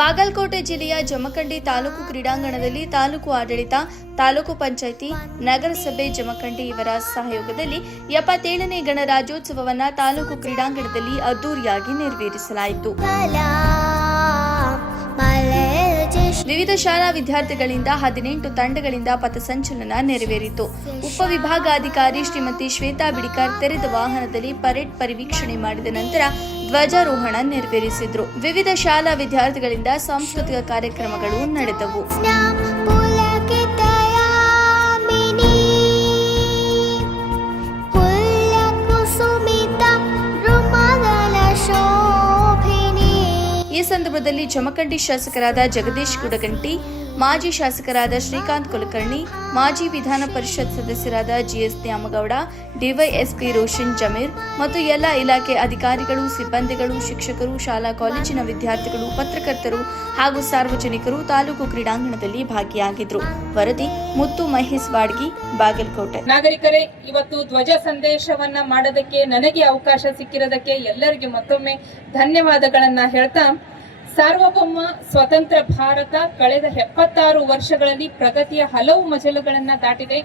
ಬಾಗಲಕೋಟೆ ಜಿಲ್ಲೆಯ ಜಮಖಂಡಿ ತಾಲೂಕು ಕ್ರೀಡಾಂಗಣದಲ್ಲಿ ತಾಲೂಕು ಆಡಳಿತ, ತಾಲೂಕು ಪಂಚಾಯಿತಿ, ನಗರಸಭೆ ಜಮಖಂಡಿ ಇವರ ಸಹಯೋಗದಲ್ಲಿ ಎಪ್ಪತ್ತೇಳನೇ ಗಣರಾಜ್ಯೋತ್ಸವವನ್ನು ತಾಲೂಕು ಕ್ರೀಡಾಂಗಣದಲ್ಲಿ ಅದ್ದೂರಿಯಾಗಿ ನೆರವೇರಿಸಲಾಯಿತು. ವಿವಿಧ ಶಾಲಾ ವಿದ್ಯಾರ್ಥಿಗಳಿಂದ ಹದಿನೆಂಟು ತಂಡಗಳಿಂದ ಪಥಸಂಚಲನ ನೆರವೇರಿತು. ಉಪವಿಭಾಗಾಧಿಕಾರಿ ಶ್ರೀಮತಿ ಶ್ವೇತಾ ಬಿಡಿಕರ್ ತೆರೆದ ವಾಹನದಲ್ಲಿ ಪರೇಡ್ ಪರಿವೀಕ್ಷಣೆ ಮಾಡಿದ ನಂತರ ಧ್ವಜಾರೋಹಣ ನೆರವೇರಿಸಿದ್ರು. ವಿವಿಧ ಶಾಲಾ ವಿದ್ಯಾರ್ಥಿಗಳಿಂದ ಸಾಂಸ್ಕೃತಿಕ ಕಾರ್ಯಕ್ರಮಗಳು ನಡೆದವು. ಸಂದರ್ಭದಲ್ಲಿ ಜಮಖಂಡಿ ಶಾಸಕರಾದ ಜಗದೀಶ್ ಗುಡಗಂಟಿ, ಮಾಜಿ ಶಾಸಕರಾದ ಶ್ರೀಕಾಂತ್ ಕುಲಕರ್ಣಿ, ಮಾಜಿ ವಿಧಾನ ಪರಿಷತ್ ಸದಸ್ಯರಾದ ಜಿಎಸ್ ನ್ಯಾಮಗೌಡ ಡಿವೈಎಸ್ಪಿ ರೋಷನ್ ಜಮೀರ್ ಮತ್ತು ಎಲ್ಲ ಇಲಾಖೆ ಅಧಿಕಾರಿಗಳು, ಸಿಬ್ಬಂದಿಗಳು, ಶಿಕ್ಷಕರು, ಶಾಲಾ ಕಾಲೇಜಿನ ವಿದ್ಯಾರ್ಥಿಗಳು, ಪತ್ರಕರ್ತರು ಹಾಗೂ ಸಾರ್ವಜನಿಕರು ತಾಲೂಕು ಕ್ರೀಡಾಂಗಣದಲ್ಲಿ ಭಾಗಿಯಾಗಿದ್ರು. ವರದಿ ಮುತ್ತು ಮಹೇಶ್ ಬಾಡ್ಗಿ ಬಾಗಲಕೋಟೆ. ನಾಗರಿಕರೇ, ಇವತ್ತು ಧ್ವಜ ಸಂದೇಶವನ್ನ ಮಾಡೋದಕ್ಕೆ ನನಗೆ ಅವಕಾಶ ಸಿಕ್ಕಿರೋದಕ್ಕೆ ಎಲ್ಲರಿಗೂ ಮತ್ತೊಮ್ಮೆ ಧನ್ಯವಾದಗಳನ್ನ ಹೇಳ್ತಾ ಸಾರ್ವಭೌಮ ಸ್ವತಂತ್ರ ಭಾರತ ಕಳೆದ ಎಪ್ಪತ್ತಾರು ವರ್ಷಗಳಲ್ಲಿ ಪ್ರಗತಿಯ ಹಲವು ಮಜಲುಗಳನ್ನ ದಾಟಿದೆ.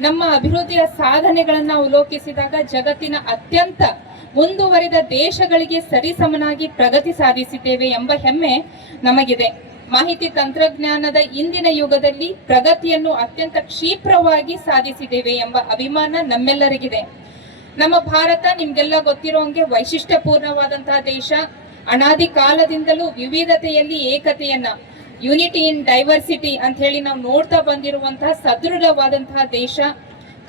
ನಮ್ಮ ಅಭಿವೃದ್ಧಿಯ ಸಾಧನೆಗಳನ್ನ ಅವಲೋಕಿಸಿದಾಗ ಜಗತ್ತಿನ ಅತ್ಯಂತ ಮುಂದುವರಿದ ದೇಶಗಳಿಗೆ ಸರಿಸಮನಾಗಿ ಪ್ರಗತಿ ಸಾಧಿಸಿದ್ದೇವೆ ಎಂಬ ಹೆಮ್ಮೆ ನಮಗಿದೆ. ಮಾಹಿತಿ ತಂತ್ರಜ್ಞಾನದ ಇಂದಿನ ಯುಗದಲ್ಲಿ ಪ್ರಗತಿಯನ್ನು ಅತ್ಯಂತ ಕ್ಷಿಪ್ರವಾಗಿ ಸಾಧಿಸಿದ್ದೇವೆ ಎಂಬ ಅಭಿಮಾನ ನಮ್ಮೆಲ್ಲರಿಗಿದೆ. ನಮ್ಮ ಭಾರತ ನಿಮ್ಗೆಲ್ಲ ಗೊತ್ತಿರೋಂಗೆ ವೈಶಿಷ್ಟ್ಯಪೂರ್ಣವಾದಂತಹ ದೇಶ. ಅನಾದಿ ಕಾಲದಿಂದಲೂ ವಿವಿಧತೆಯಲ್ಲಿ ಏಕತೆಯನ್ನ ಯುನಿಟಿ ಇನ್ ಡೈವರ್ಸಿಟಿ ಅಂತ ಹೇಳಿ ನಾವು ನೋಡ್ತಾ ಬಂದಿರುವಂತಹ ಸದೃಢವಾದಂತಹ ದೇಶ.